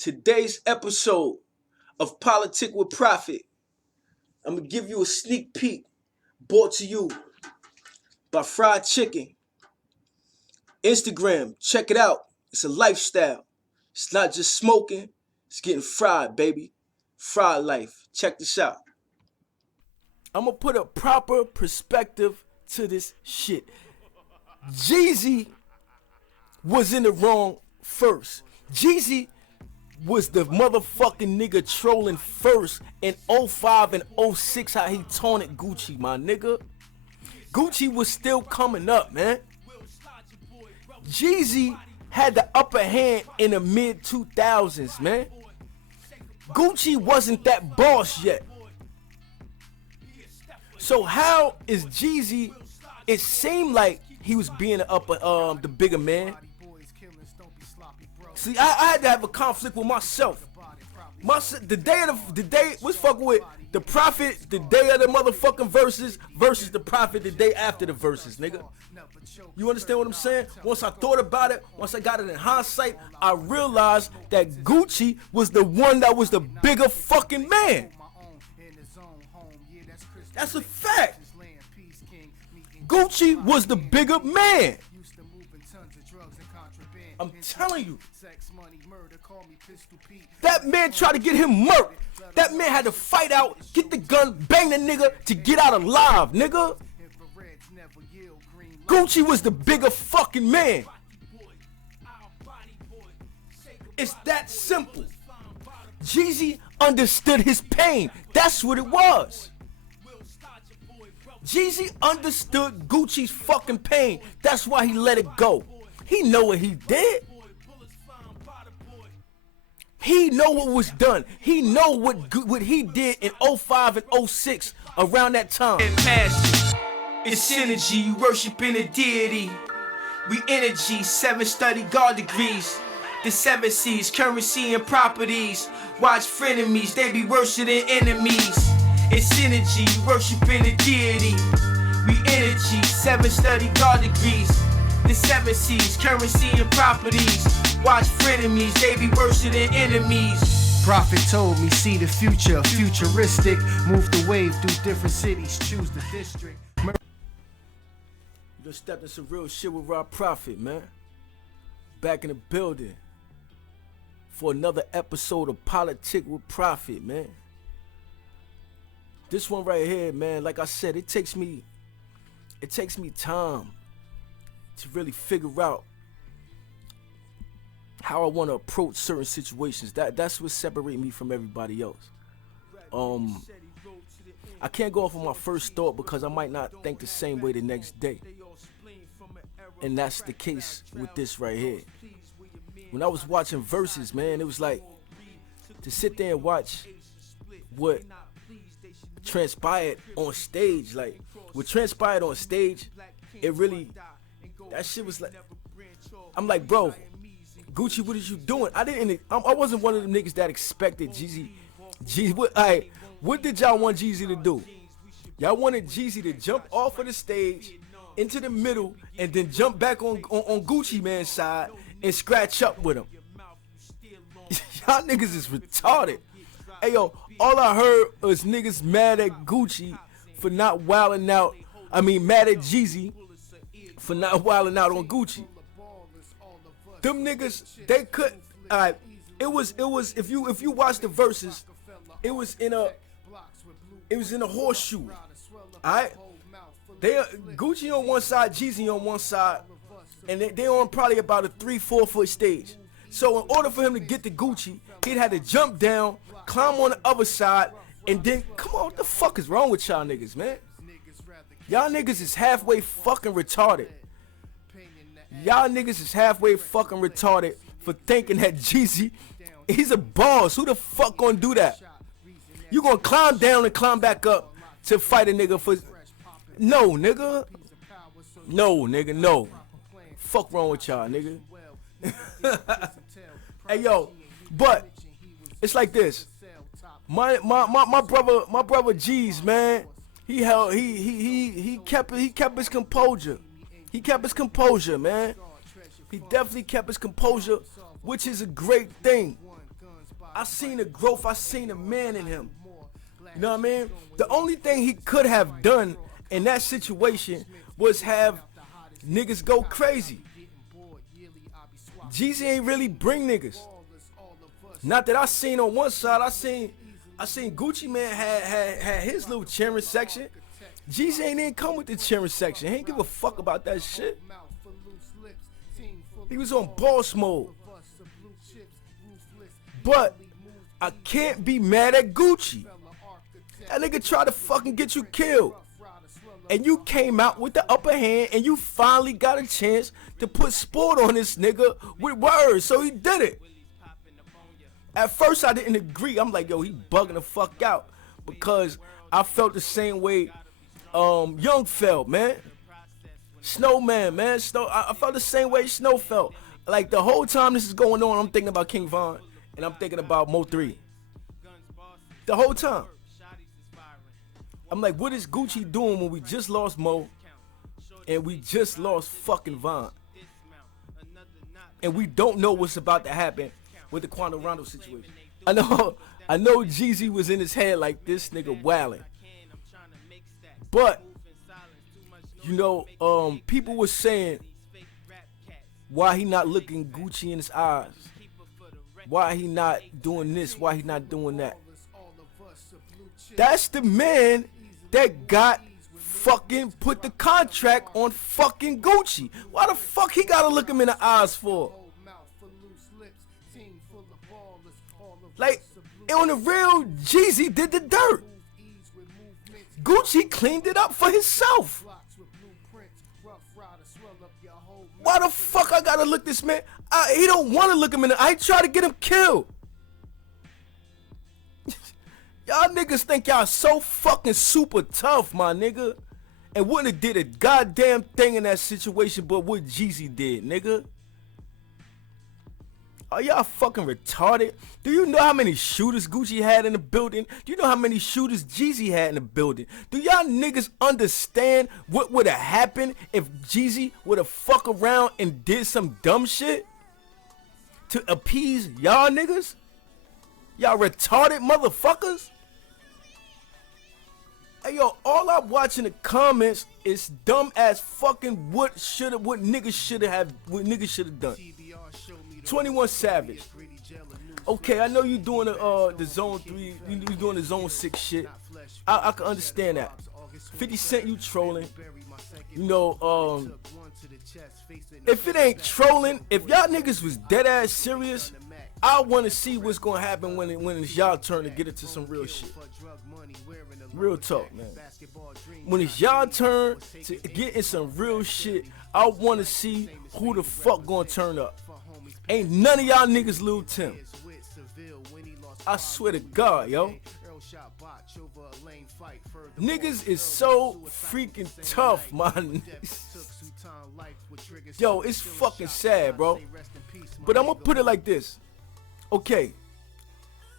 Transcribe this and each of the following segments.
Today's episode of POLITIC with PRAFIT, I'm going to give you a sneak peek brought to you by Fried Chicken. Instagram, check it out. It's a lifestyle. It's not just smoking, it's getting fried, baby. Fried life. Check this out. I'm going to put a proper perspective to this shit. Jeezy was in the wrong first. Jeezy was the motherfucking nigga trolling first in 05 and 06 how he taunted Gucci, my nigga. Gucci was still coming up, man. Jeezy had the upper hand in the mid 2000s, man. Gucci wasn't that boss yet. So how is Jeezy? It seemed like he was being the bigger man. See, I had to have a conflict with myself. The day was fucking with the Prophet, the day of the motherfucking verses the Prophet the day after the verses, nigga. You understand what I'm saying? Once I thought about it, once I got it in hindsight, I realized that Gucci was the one that was the bigger fucking man. That's a fact. Gucci was the bigger man. I'm telling you. That man tried to get him murked. That man had to fight out, get the gun, bang the nigga to get out alive, nigga. Gucci was the bigger fucking man. It's that simple. Jeezy understood his pain. That's what it was. Jeezy understood Gucci's fucking pain. That's why he let it go. He know what he did. He know what was done. He know what he did in 05 and 06 around that time. It's synergy, you worshiping a deity. We energy, 7 study God degrees. The 7 C's, currency and properties. Watch frenemies, they be worse than enemies. It's synergy, you worshiping a deity. We energy, 7 study God degrees. The 7 C's, currency and properties. Watch frenemies, they be worse than enemies. Prophet told me, see the future, futuristic. Move the wave through different cities, choose the district. You just stepped in some real shit with Rob Prophet, man. Back in the building for another episode of POLITIC with PRAFIT, man. This one right here, man, like I said, it takes me time to really figure out how I want to approach certain situations. That's what separates me from everybody else. I can't go off of my first thought because I might not think the same way the next day. And that's the case with this right here. When I was watching verses, man, it was like to sit there and watch what transpired on stage. Like what transpired on stage, it really, that shit was like, I'm like, bro, Gucci, what is you doing? I wasn't one of them niggas that expected Jeezy. What did y'all want Jeezy to do? Y'all wanted Jeezy to jump off of the stage into the middle and then jump back on Gucci man's side and scratch up with him. Y'all niggas is retarded. Hey yo, all I heard was niggas mad at Gucci for not wilding out. I mean, mad at Jeezy for not wilding out on Gucci. Them niggas, they could. It was. If you watch the verses, it was in a horseshoe. Alright, Gucci on one side, Jeezy on one side, and they on probably about a 3-4 foot stage. So in order for him to get to Gucci, he'd had to jump down, climb on the other side, and then come on, what the fuck is wrong with y'all niggas, man? Y'all niggas is halfway fucking retarded. Y'all niggas is halfway fucking retarded for thinking that Jeezy, he's a boss. Who the fuck gonna do that? You gonna climb down and climb back up to fight a nigga for... No, nigga. No, nigga, no. Fuck wrong with y'all, nigga. Hey, yo, but it's like this. My brother G's, man, he kept his composure. He kept his composure, man. He definitely kept his composure, which is a great thing. I seen the growth. I seen the man in him. You know what I mean? The only thing he could have done in that situation was have niggas go crazy. Jeezy ain't really bring niggas. Not that I seen on one side. I seen Gucci Man had his little cheering section. Jeezy ain't even come with the cheering section. He ain't give a fuck about that shit. He was on boss mode. But I can't be mad at Gucci. That nigga tried to fucking get you killed. And you came out with the upper hand and you finally got a chance to put sport on this nigga with words. So he did it. At first I didn't agree. I'm like, yo, he bugging the fuck out. Because I felt the same way Young felt, man. Snowman, man. I felt the same way Snow felt. Like the whole time this is going on, I'm thinking about King Von. And I'm thinking about Mo 3. The whole time. I'm like, what is Gucci doing when we just lost Mo and we just lost fucking Von? And we don't know what's about to happen with the Quando Rondo situation. I know Jeezy was in his head like this nigga wildin'. But, you know, people were saying why he not looking Gucci in his eyes. Why he not doing this, why he not doing that. That's the man that got fucking put the contract on fucking Gucci. Why the fuck he gotta look him in the eyes for? Like, on the real, Jeezy did the dirt. Gucci cleaned it up for himself. Why the fuck I gotta look this man? He don't want to look him in the eye. I try to get him killed. Y'all niggas think y'all so fucking super tough, my nigga. And wouldn't have did a goddamn thing in that situation but what Jeezy did, nigga. Are y'all fucking retarded? Do you know how many shooters Gucci had in the building? Do you know how many shooters Jeezy had in the building? Do y'all niggas understand what would have happened if Jeezy would have fuck around and did some dumb shit to appease y'all niggas? Y'all retarded motherfuckers? Hey yo, all I watch in the comments is dumb ass fucking what niggas should have done. 21 Savage. Okay, I know you doing the zone 3, you doing the zone 6 shit. I can understand that. 50 Cent, you trolling. You know, if it ain't trolling, if y'all niggas was dead ass serious, I want to see what's gonna happen when it's y'all turn to get into some real shit. Real talk, man. When it's y'all turn to get in some real shit, I want to see who the fuck gonna turn up. Ain't none of y'all niggas Lil Tim. I swear to God, yo. Niggas is so freaking tough, man. Yo, it's fucking sad, bro. But I'm gonna put it like this. Okay.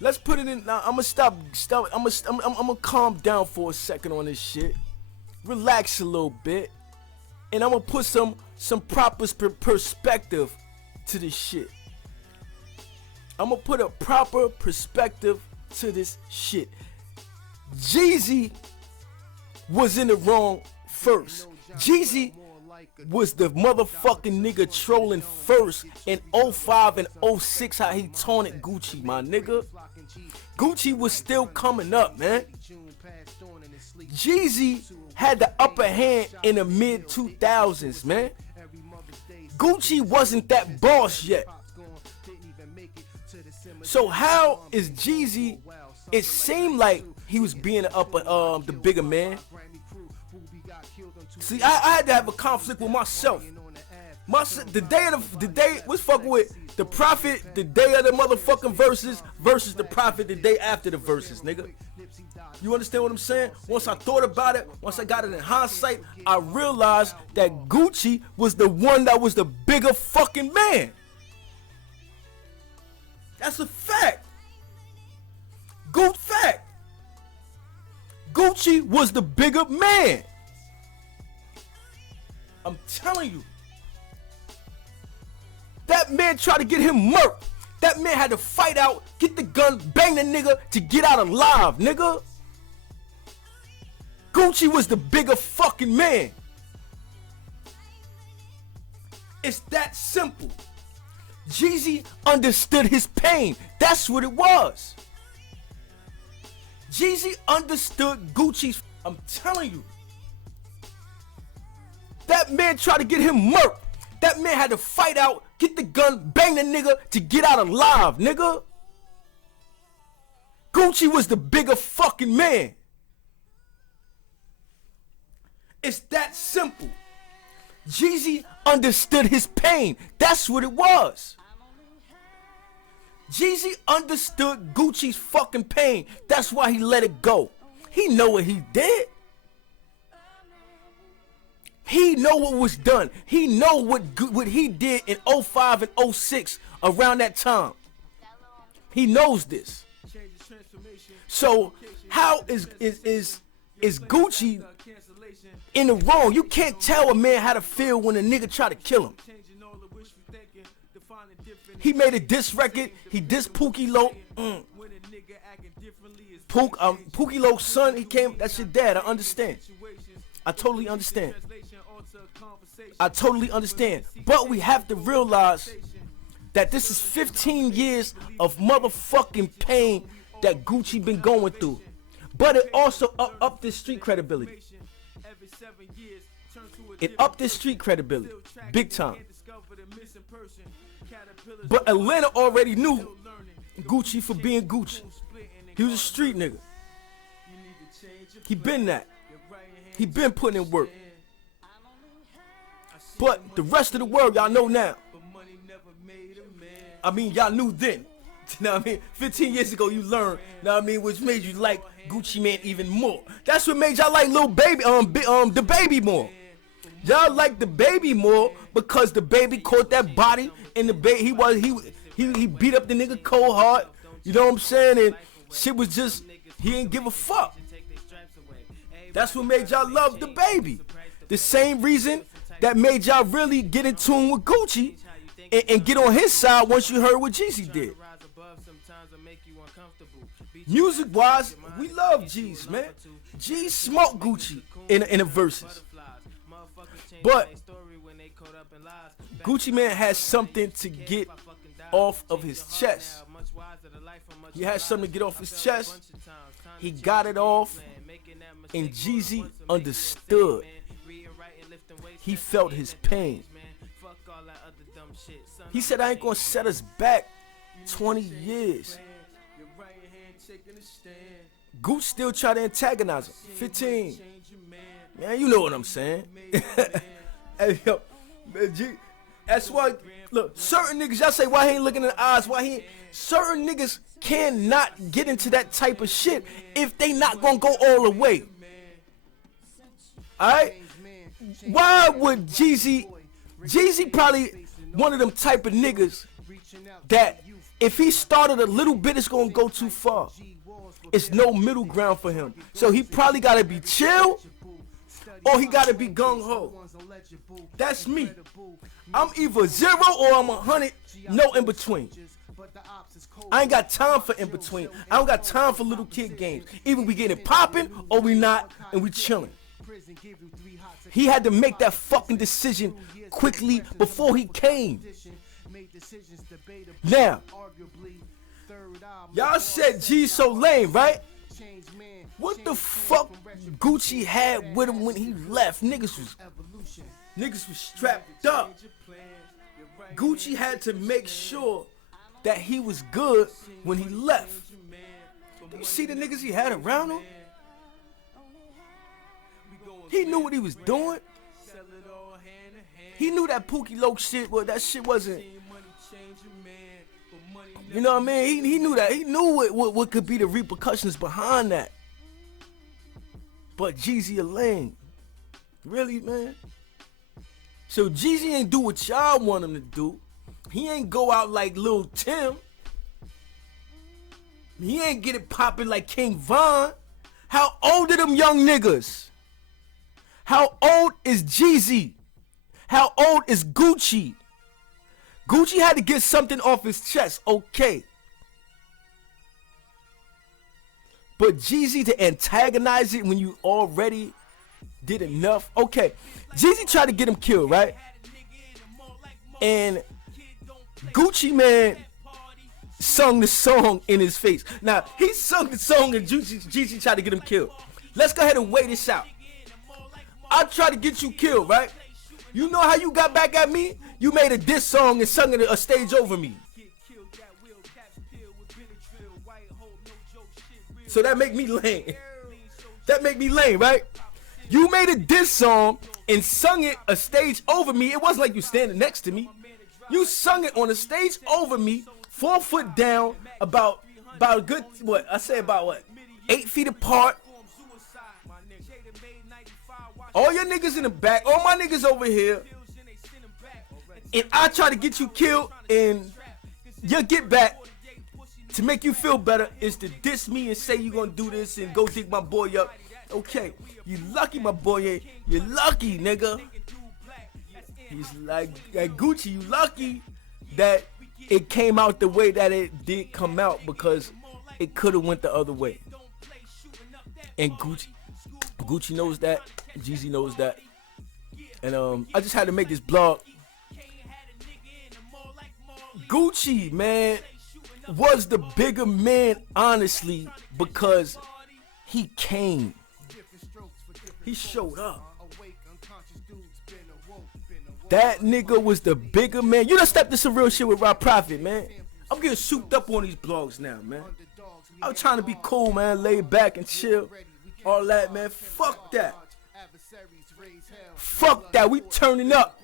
Let's put it in. Now, I'm gonna stop. I'm gonna calm down for a second on this shit. Relax a little bit. And I'm gonna put some proper perspective to this shit. I'm gonna put a proper perspective to this shit. Jeezy was in the wrong first. Jeezy was the motherfucking nigga trolling first in 05 and 06 how he taunted Gucci, my nigga. Gucci was still coming up, man. Jeezy had the upper hand in the mid 2000s, man. Gucci wasn't that boss yet. So how is Jeezy? It seemed like he was being the bigger man. See, I had to have a conflict with myself. The day was fucking with the PRAFIT, the day of the motherfucking verses versus the PRAFIT the day after the verses, nigga. You understand what I'm saying? Once I thought about it, once I got it in hindsight, I realized that Gucci was the one that was the bigger fucking man. That's a fact. Good fact. Gucci was the bigger man. I'm telling you. That man tried to get him murked. That man had to fight out, get the gun, bang the nigga to get out alive, nigga. Gucci was the bigger fucking man. It's that simple. Jeezy understood his pain. That's what it was. Jeezy understood Gucci's. I'm telling you. That man tried to get him murked. That man had to fight out, get the gun, bang the nigga to get out alive, nigga. Gucci was the bigger fucking man. It's that simple. Jeezy understood his pain. That's what it was. Jeezy understood Gucci's fucking pain. That's why he let it go. He know what he did. He know what was done. He know what he did in 05 and 06 around that time. He knows this. So how is Gucci in the wrong? You can't tell a man how to feel when a nigga try to kill him. He made a diss record. He dissed Pookie Loc. Pookie Loc's son, he came. That's your dad. I understand. I totally understand. I totally understand. But we have to realize that this is 15 years of motherfucking pain that Gucci been going through. But it also upped his street credibility. It upped his street credibility. Big time. But Atlanta already knew Gucci for being Gucci. He was a street nigga. He been that. He been putting in work. But the rest of the world, y'all know now. I mean, y'all knew then. You know what I mean? 15 years ago, you learned, you know what I mean, which made you like Gucci Mane even more. That's what made y'all like Lil Baby, the Baby more. Y'all like the Baby more because the Baby caught that body and the Baby, he beat up the nigga cold hard. You know what I'm saying? And shit was just, he didn't give a fuck. That's what made y'all love the Baby. The same reason that made y'all really get in tune with Gucci and get on his side once you heard what Jeezy did. Music wise, we love G's, man. G's smoked Gucci in the verses. But Gucci Mane has something to get off of his chest. He has something to get off his chest. He got it off, and Jeezy understood. He felt his pain. He said, I ain't gonna set us back 20 years. Gooch still try to antagonize him. 15. Man, you know what I'm saying. Hey, yo, man, that's why, look, certain niggas, y'all say, why he ain't looking in the eyes? Why he ain't? Certain niggas cannot get into that type of shit if they not gonna go all the way. Alright? Why would Jeezy probably one of them type of niggas that if he started a little bit, it's gonna go too far. It's no middle ground for him. So he probably gotta be chill or he gotta be gung-ho. That's me. I'm either 0 or I'm 100, no in between. I ain't got time for in between. I don't got time for little kid games. Either we getting it popping or we not, and we chilling. He had to make that fucking decision quickly before he came. Now, y'all said G's so lame, right? What the fuck Gucci had with him when he left? Niggas was strapped up. Gucci had to make sure that he was good when he left. Do you see the niggas he had around him? He knew what he was doing. He knew that Pookie Loc shit, well, that shit wasn't. You know what I mean? He knew that. He knew what could be the repercussions behind that. But Jeezy a lame. Really, man? So Jeezy ain't do what y'all want him to do. He ain't go out like Lil Tim. He ain't get it popping like King Von. How old are them young niggas? How old is Jeezy? How old is Gucci? Gucci had to get something off his chest, okay. But Jeezy to antagonize it when you already did enough, okay. Jeezy tried to get him killed, right? And Gucci man sung the song in his face. Now, he sung the song and Jeezy tried to get him killed. Let's go ahead and weigh this out. I tried to get you killed, right? You know how you got back at me? You made a diss song and sung it a stage over me. So that make me lame. That make me lame, right? You made a diss song and sung it a stage over me. It wasn't like you standing next to me. You sung it on a stage over me, 4 foot down, about a good, what? I say about what? 8 feet apart. All your niggas in the back, all my niggas over here. And I try to get you killed, and your get back to make you feel better is to diss me and say you gonna do this and go dig my boy up. Okay, you lucky, my boy. You lucky, nigga. He's like Gucci, you lucky that it came out the way that it did come out, because it could have went the other way. And Gucci knows that. Jeezy knows that. And I just had to make this blog. Gucci, man, was the bigger man, honestly, because he came. He showed up. That nigga was the bigger man. You done stepped into some real shit with PRAFIT, man. I'm getting souped up on these blogs now, man. I'm trying to be cool, man, laid back and chill. All that, man. Fuck that. Fuck that. We turning up.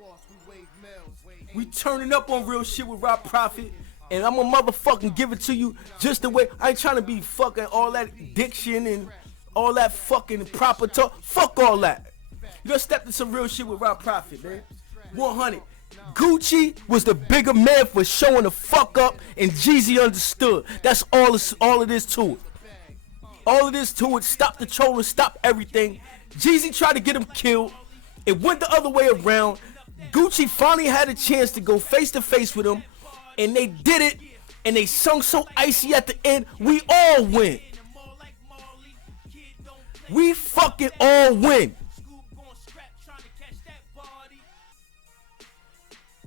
We turning up on real shit with PRAFIT. And I'm gonna motherfucking give it to you just the way. I ain't trying to be fucking all that diction and all that fucking proper talk. Fuck all that. You done stepped into some real shit with PRAFIT, man. 100. Gucci was the bigger man for showing the fuck up, and Jeezy understood. That's all of this to it. All of this to it. Stop the trolling, stop everything. Jeezy tried to get him killed. It went the other way around. Gucci finally had a chance to go face to face with him, and they did it, and they sung so icy at the end. We all win. We fucking all win.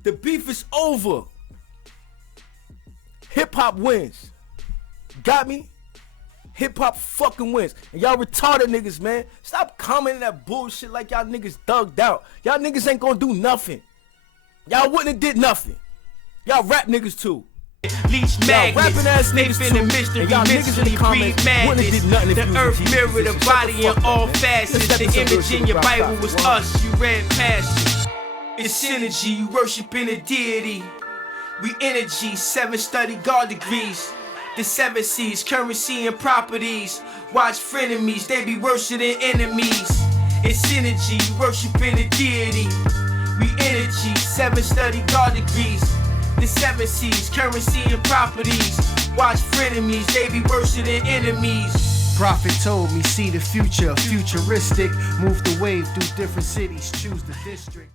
The beef is over. Hip hop wins. Got me? Hip hop fucking wins. And y'all retarded niggas, man. Stop commenting that bullshit like y'all niggas thugged out. Y'all niggas ain't gonna do nothing. Y'all wouldn't have did nothing. Y'all rap niggas too. Leech magnets, rapping ass they niggas finna too. mystery, And y'all niggas in the comments wouldn't have did nothing if the you was earth Jeezy. mirror, the Shut body the in fuck all up, man. facets. Let's The step into image some in your real shit Bible with was PRAFIT. us, you ran past it. It's synergy, you worshiping a deity. We energy, 7 study God degrees. The 7 C's, currency and properties. Watch frenemies, they be worse than enemies. It's synergy, you worshiping a deity. We energy, 7 study God degrees. The 7 C's, currency and properties. Watch frenemies, they be worse than enemies. Prophet told me, see the future, futuristic. Move the wave through different cities, choose the district.